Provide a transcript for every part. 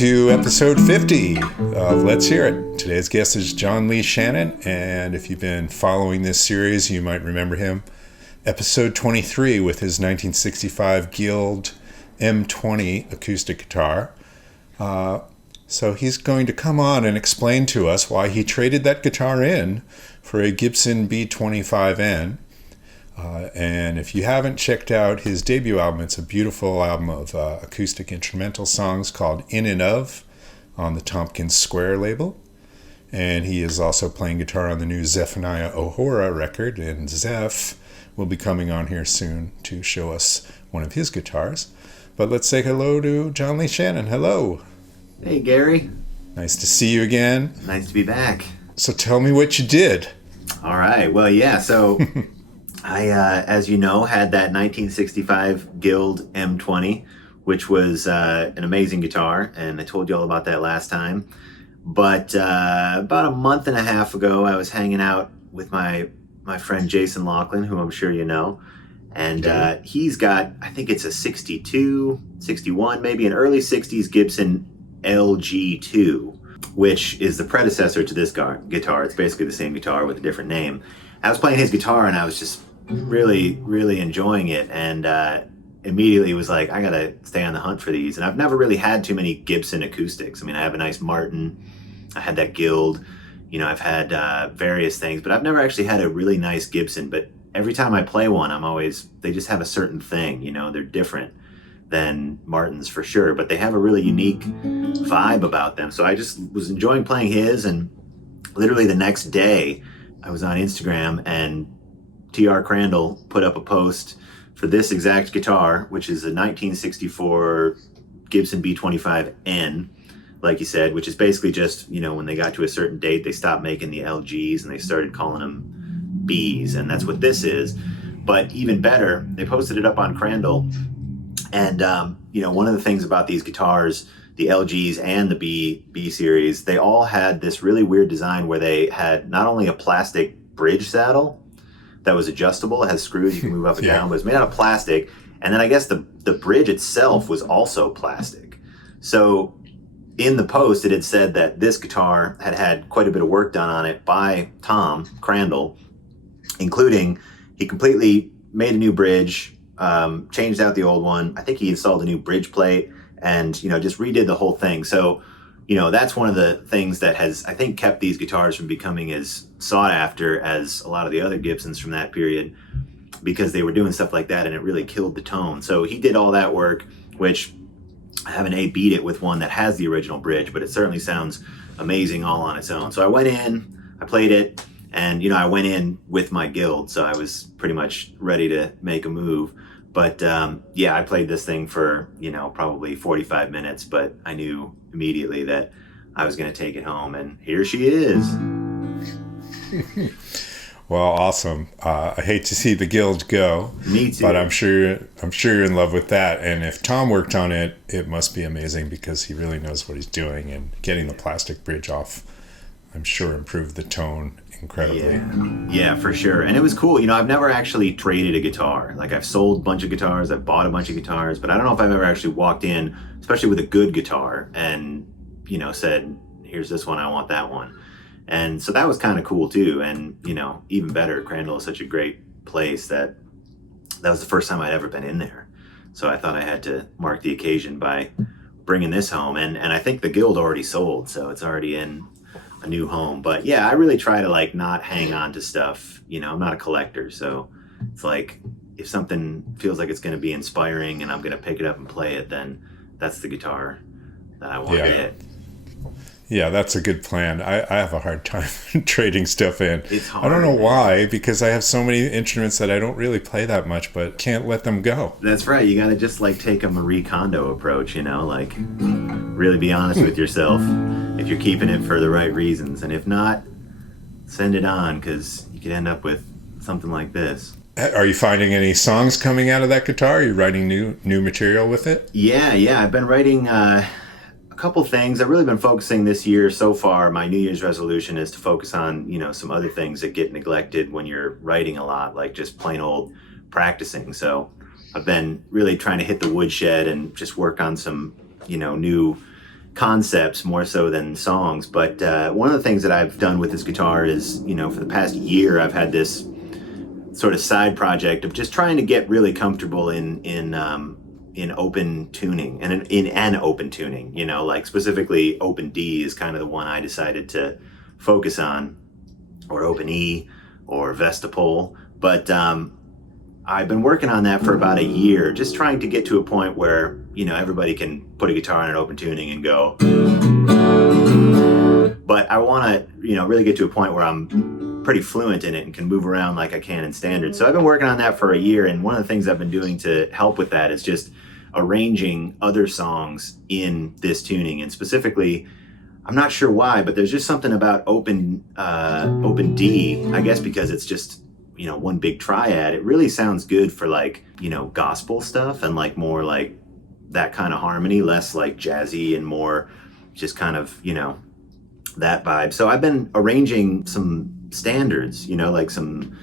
to episode 50 of Let's Hear It. Today's guest is John Lee Shannon, and if you've been following this series, you might remember him. Episode 23 with his 1965 Guild M20 acoustic guitar. So he's going to come on and explain to us why he traded that guitar in for a Gibson B-25N. And if you haven't checked out his debut album, it's a beautiful album of acoustic instrumental songs called In and Of on the Tompkins Square label. And he is also playing guitar on the new Zephaniah Ohora record, and Zeph will be coming on here soon to show us one of his guitars. But let's say hello to John Lee Shannon. Hello. Hey, Gary. Nice to see you again. Nice to be back. So tell me what you did. All right. Well, yeah, so I, as you know, had that 1965 Guild M20, which was an amazing guitar, and I told you all about that last time. But about a month and a half ago, I was hanging out with my friend Jason Laughlin, who I'm sure you know, and he's got, I think it's a 62, 61, maybe an early 60s Gibson LG2, which is the predecessor to this guitar. It's basically the same guitar with a different name. I was playing his guitar, and I was just really, really enjoying it, and immediately was like, I gotta stay on the hunt for these. And I've never really had too many Gibson acoustics. I mean, I have a nice Martin, I had that Guild, I've had various things, but I've never actually had a really nice Gibson. But every time I play one, they just have a certain thing, they're different than Martins for sure, but they have a really unique vibe about them. So I just was enjoying playing his, and literally the next day I was on Instagram, and T.R. Crandall put up a post for this exact guitar, which is a 1964 Gibson B-25N, like you said, which is basically just, when they got to a certain date, they stopped making the LGs and they started calling them Bs, and that's what this is. But even better, they posted it up on Crandall, and one of the things about these guitars, the LGs and the B series, they all had this really weird design where they had not only a plastic bridge saddle that was adjustable, it has screws you can move up and down, but it's made out of plastic, and then I guess the bridge itself was also plastic. So in the post, it had said that this guitar had quite a bit of work done on it by Tom Crandall, including he completely made a new bridge, changed out the old one. I think he installed a new bridge plate and, just redid the whole thing. So, that's one of the things that has, I think, kept these guitars from becoming as sought after as a lot of the other Gibsons from that period, because they were doing stuff like that and it really killed the tone. So he did all that work, which I haven't beat it with one that has the original bridge, but it certainly sounds amazing all on its own. So I went in, I played it, and, I went in with my Guild, so I was pretty much ready to make a move. But I played this thing for, probably 45 minutes, but I knew immediately that I was going to take it home, and here she is. Well, awesome. I hate to see the Guild go. Me too. But I'm sure you're in love with that. And if Tom worked on it, it must be amazing, because he really knows what he's doing, and getting the plastic bridge off, I'm sure, improved the tone incredibly. Yeah, for sure. And it was cool. I've never actually traded a guitar. Like, I've sold a bunch of guitars, I've bought a bunch of guitars, but I don't know if I've ever actually walked in, especially with a good guitar, and, said, here's this one, I want that one. And so that was kind of cool too. And, even better, Crandall is such a great place that was the first time I'd ever been in there. So I thought I had to mark the occasion by bringing this home. And I think the Guild already sold, so it's already in a new home. But yeah, I really try to not hang on to stuff. I'm not a collector, so it's like, if something feels like it's going to be inspiring and I'm going to pick it up and play it, then that's the guitar that I want to get. Yeah, that's a good plan. I have a hard time trading stuff in. It's hard. I don't know why, because I have so many instruments that I don't really play that much, but can't let them go. That's right. You got to just take a Marie Kondo approach, really be honest with yourself if you're keeping it for the right reasons. And if not, send it on, because you could end up with something like this. Are you finding any songs coming out of that guitar? Are you writing new material with it? Yeah. I've been writing a couple things. I've really been focusing this year so far. My New Year's resolution is to focus on, some other things that get neglected when you're writing a lot, like just plain old practicing. So I've been really trying to hit the woodshed and just work on some, new concepts more so than songs. But one of the things that I've done with this guitar is, for the past year, I've had this sort of side project of just trying to get really comfortable in open tuning and in an open tuning. Like specifically open D is kind of the one I decided to focus on, or open E, or Vestipole. But I've been working on that for about a year, just trying to get to a point where, everybody can put a guitar in an open tuning and go. But I want to, really get to a point where I'm pretty fluent in it and can move around like I can in standard. So I've been working on that for a year, and one of the things I've been doing to help with that is just arranging other songs in this tuning. And specifically, I'm not sure why, but there's just something about open D, I guess because it's just, one big triad. It really sounds good for like, gospel stuff and like more like that kind of harmony, less like jazzy and more just kind of, that vibe. So I've been arranging some standards, like some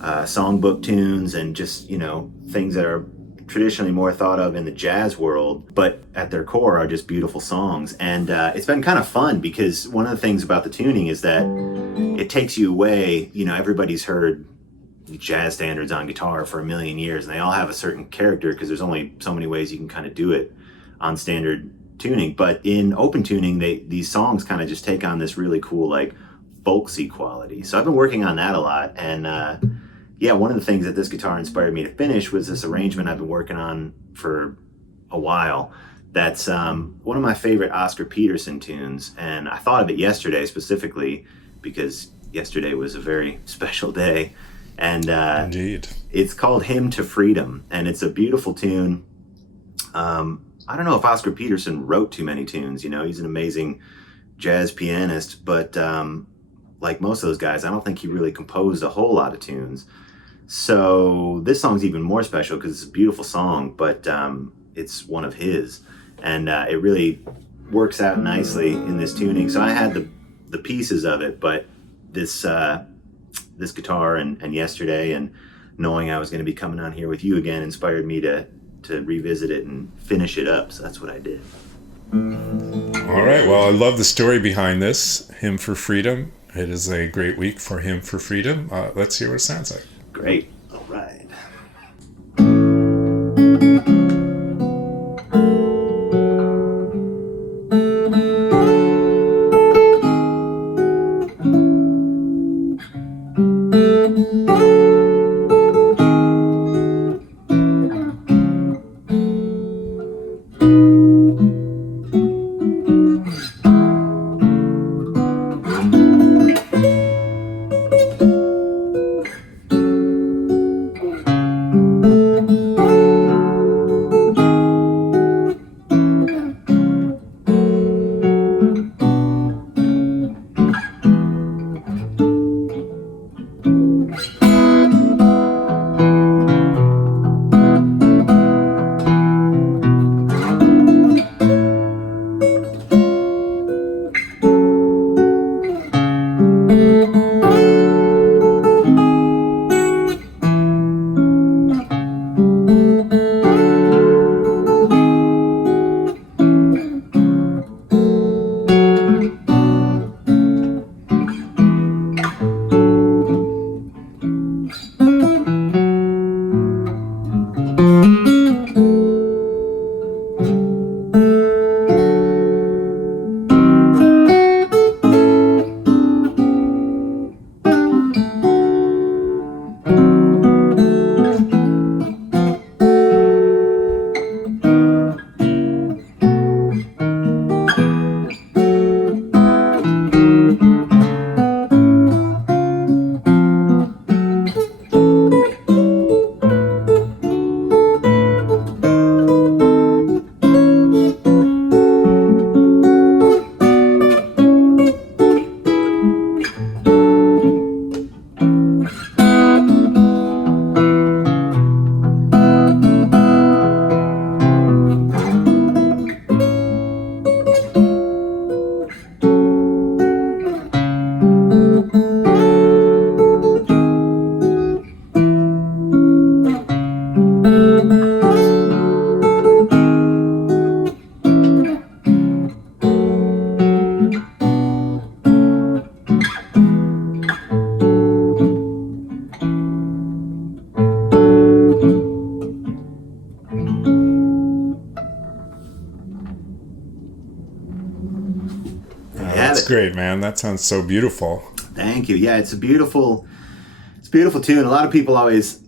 songbook tunes and just, things that are traditionally more thought of in the jazz world, but at their core are just beautiful songs. And it's been kind of fun because one of the things about the tuning is that it takes you away. Everybody's heard jazz standards on guitar for a million years, and they all have a certain character because there's only so many ways you can kind of do it on standard tuning. But in open tuning, these songs kind of just take on this really cool like folksy quality. So I've been working on that a lot. And one of the things that this guitar inspired me to finish was this arrangement I've been working on for a while. That's one of my favorite Oscar Peterson tunes. And I thought of it yesterday specifically because yesterday was a very special day. And Indeed. It's called Hymn to Freedom, and it's a beautiful tune. I don't know if Oscar Peterson wrote too many tunes. He's an amazing jazz pianist, but like most of those guys, I don't think he really composed a whole lot of tunes. So this song's even more special because it's a beautiful song, but it's one of his, and it really works out nicely in this tuning. So I had the pieces of it, but this guitar and yesterday, and knowing I was going to be coming on here with you again, inspired me to revisit it and finish it up. So that's what I did. All right. Well, I love the story behind this, Hymn for Freedom. It is a great week for Hymn for Freedom. Let's hear what it sounds like. Great. All right. great, man. That sounds so beautiful. Thank you. Yeah, it's a beautiful tune. A lot of people always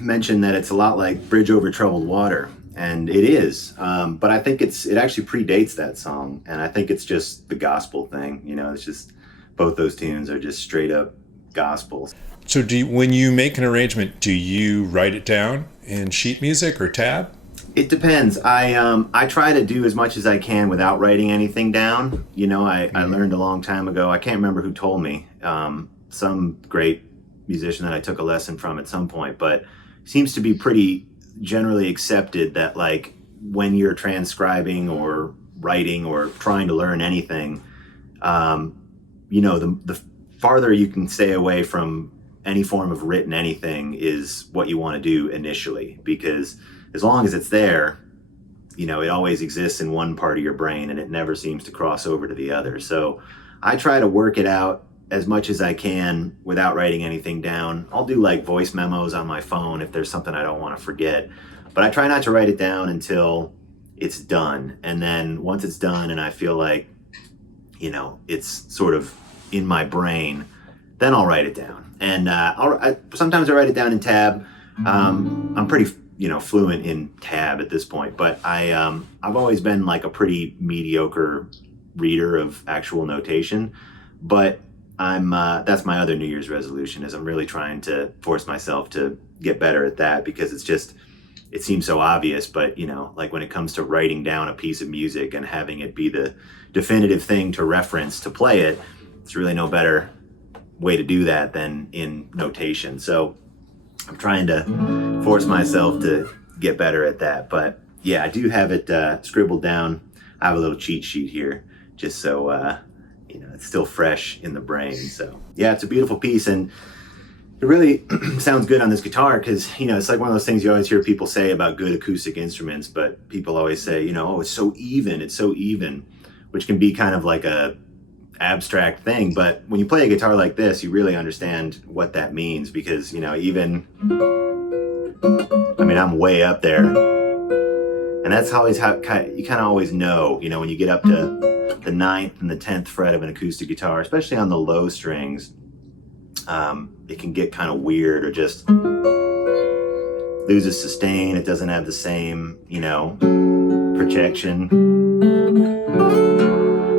mention that it's a lot like Bridge Over Troubled Water, and it is. But I think it actually predates that song, and I think it's just the gospel thing. It's just both those tunes are just straight up gospel. So when you make an arrangement, do you write it down in sheet music or tab? It depends. I try to do as much as I can without writing anything down. I learned a long time ago. I can't remember who told me. Some great musician that I took a lesson from at some point, but it seems to be pretty generally accepted that like when you're transcribing or writing or trying to learn anything, the farther you can stay away from any form of written anything is what you want to do initially, because as long as it's there, it always exists in one part of your brain and it never seems to cross over to the other. So I try to work it out as much as I can without writing anything down. I'll do like voice memos on my phone if there's something I don't want to forget, but I try not to write it down until it's done. And then once it's done and I feel like, it's sort of in my brain, then I'll write it down. And sometimes I write it down in tab. I'm pretty fluent in tab at this point, but I've always been like a pretty mediocre reader of actual notation, but that's my other New Year's resolution, is I'm really trying to force myself to get better at that, because it seems so obvious, but like when it comes to writing down a piece of music and having it be the definitive thing to reference to play it, it's really no better way to do that than in notation. So I'm trying to force myself to get better at that. But yeah, I do have it scribbled down. I have a little cheat sheet here just so it's still fresh in the brain. So yeah, it's a beautiful piece, and it really sounds good on this guitar, because it's like one of those things you always hear people say about good acoustic instruments, but people always say, oh, it's so even, which can be kind of like a abstract thing, but when you play a guitar like this, you really understand what that means, because even I'm way up there, and that's always how you kind of always know when you get up to the 9th and the 10th fret of an acoustic guitar, especially on the low strings, it can get kind of weird, or just loses sustain. It doesn't have the same projection.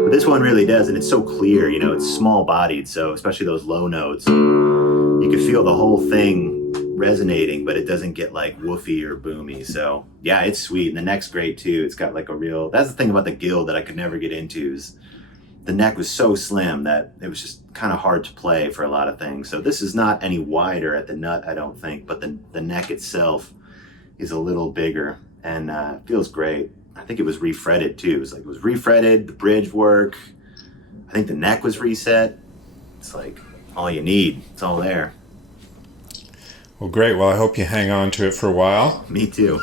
But this one really does, and it's so clear, it's small bodied, so especially those low notes, you can feel the whole thing resonating, but it doesn't get like woofy or boomy. So yeah, it's sweet. And the neck's great too. It's got like that's the thing about the Guild that I could never get into, is the neck was so slim that it was just kind of hard to play for a lot of things. So this is not any wider at the nut, I don't think, but the neck itself is a little bigger, and feels great. I think it was refretted too. It was refretted, the bridge work. I think the neck was reset. It's like all you need. It's all there. Well, great. Well, I hope you hang on to it for a while. Me too.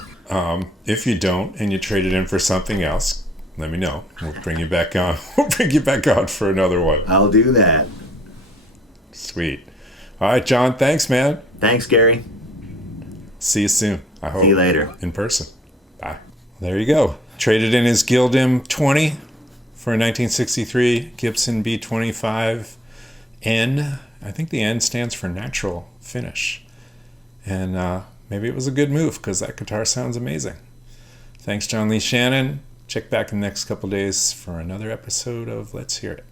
If you don't and you trade it in for something else, let me know. We'll bring you back on. We'll bring you back on for another one. I'll do that. Sweet. All right, John. Thanks, man. Thanks, Gary. See you soon. I hope. See you later. In person. Bye. There you go. Traded in his Guild M20 for a 1963 Gibson B-25N. I think the N stands for natural finish. And maybe it was a good move, because that guitar sounds amazing. Thanks, John Lee Shannon. Check back in the next couple days for another episode of Let's Hear It.